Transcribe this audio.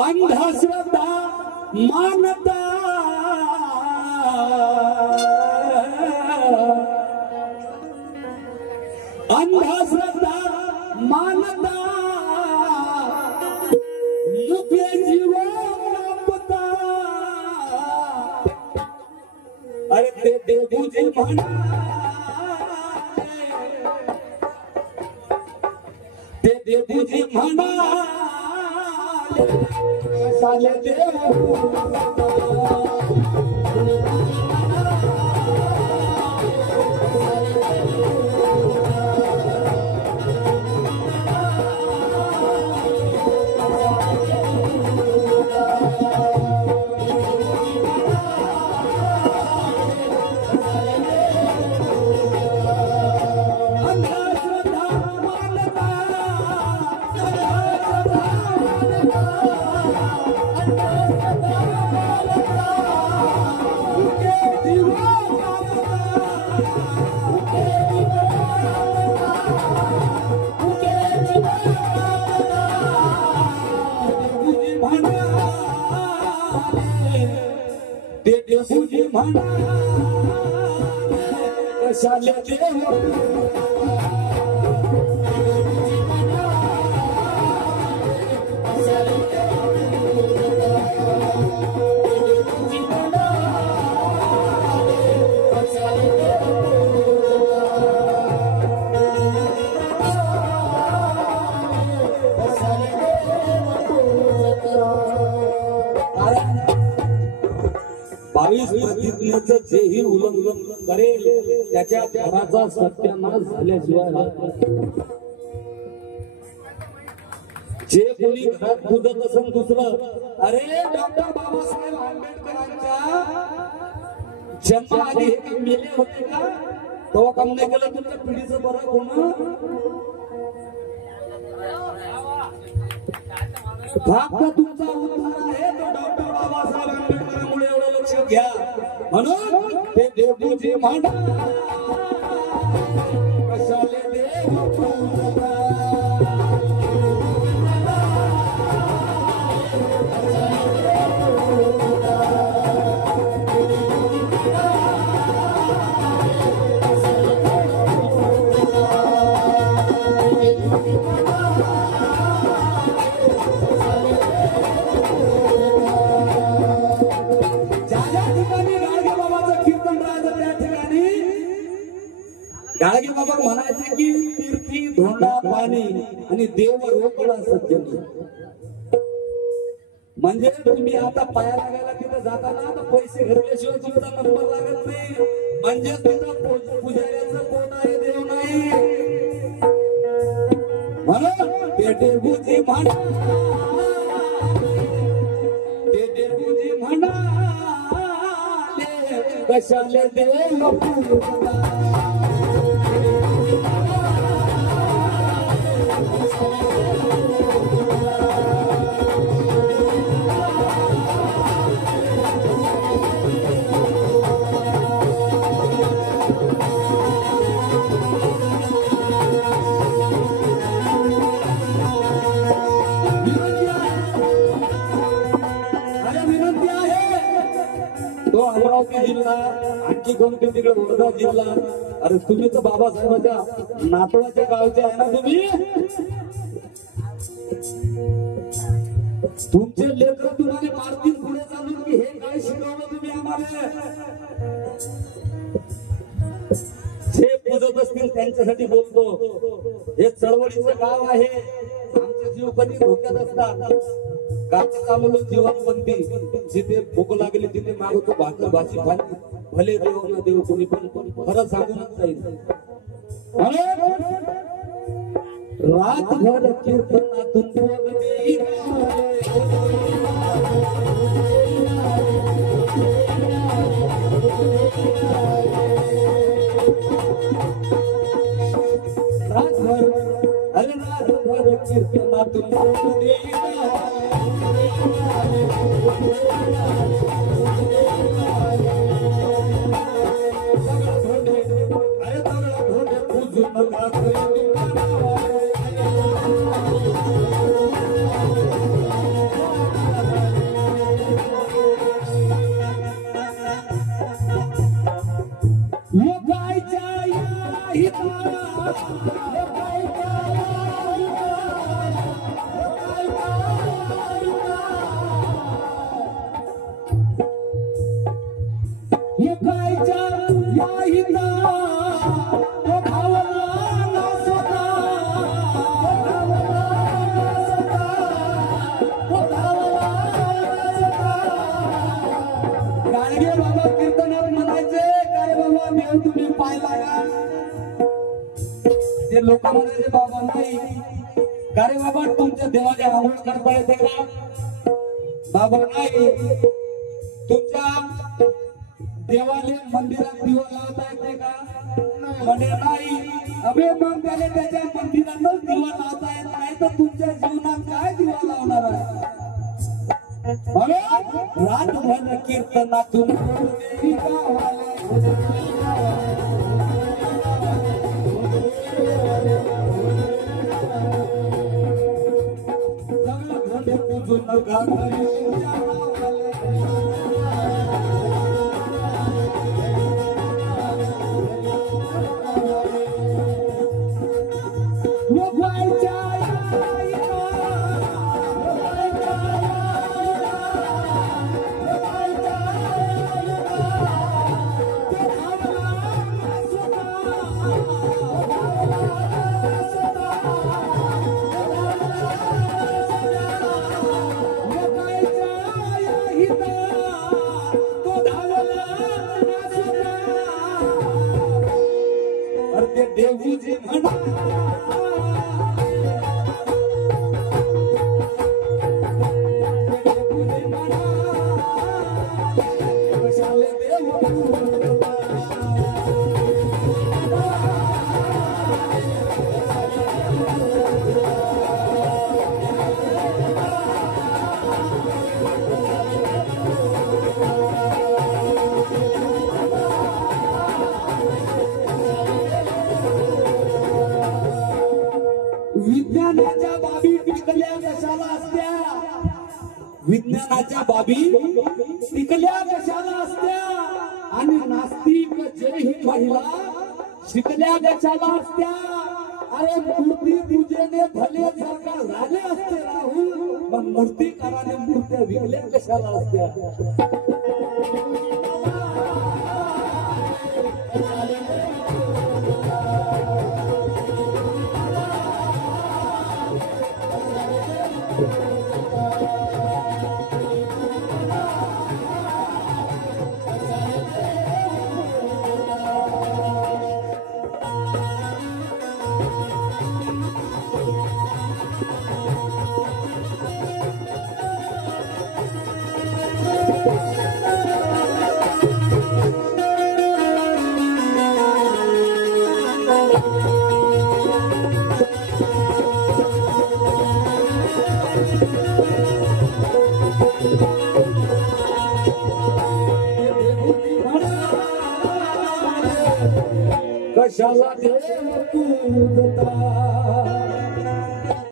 अंधश्रद्धा मानता अंधश्रद्धा मानता युगे जीवन कापता अरे ते देवजी म्हणा ते देवजी म्हणा साले देव देवजी म्हणा कशाले देव प्रतिज्ञेचं जेही उल्लंघन करेल त्याच्या घराचा सत्यानाश झाल्याशिवाय जे कोणी घरात पूजत असेल दुसरं अरे डॉक्टर बाबासाहेब आंबेडकरांच्या जन्माआधी हे काही मेले होते का तेव्हा काम नाही केलं तुमच्या पिढीचं बरं कोण फक्त तुमचा उद्धार आहे तो डॉक्टर बाबासाहेब आंबेडकरांमुळे एवढं लक्ष घ्या म्हणून ते देवजी म्हणा कशाले देव गाडगे बाबा म्हणायचे की तीर्थी धोंडा पाणी आणि देव रोकडा सज्जनी म्हणजे तुम्ही आता पाया लागायला तिथं जाताना तर पैसे घरल्याशिवाय तुमचा नंबर लागत नाही म्हणजे तिथं पुजाऱ्याचं पोट आहे देव नाही म्हणून ते देवजी म्हणा ते देवजी म्हणा कशाले देव अमरावती जिल्हा आणखी कोणते तिकडे वर्धा जिल्हा अरे तुम्ही तर बाबासाहेबांच्या नातवाच्या गावचे आहे ना तुम्ही तुमचे लेकर तुम्हाला मारतील पुढे चालून की हे काय शिकवलं तुम्ही आम्हाला जे पूजत असतील त्यांच्यासाठी बोलतो हे चळवळीचं गाव आहे आमचे जीव कधी धोक्यात असतात गाची चालवलं जीवनपंथी जिथे भूक लागली तिथे मागवतो भाकर भाजी खाली भले देव ना देव कोणी पण खरं सांगूनच जाईल रातभर कीर्तनातून रातभर अरे रातभर कीर्तनातून पूजून ते लोक म्हणायचे बाबा नाही का रे बाबा तुमच्या देवाने आंघोळ करता येते का बाबा नाही तुमच्या देवाने मंदिरात दिवा लावता येते का म्हणे नाही अबे मग त्याने त्याच्या मंदिरातच दिवा लावता येत नाही तर तुमच्या जीवनात काय दिवा लावणार आहे रातभर कीर्तनातून देवजी म्हणा विज्ञानाच्या बाबी टिकल्या कशाला असत्या विज्ञानाच्या बाबी टिकल्या कशाला असत्या आणि नास्तिक जय ही महिला शिकल्या कशाला असत्या अरे मूर्ती पूजेने भले सरकार झाले असते राहुल पण मूर्तिकाराने मूर्त्या विकल्या कशाला असत्या कशाला देव तू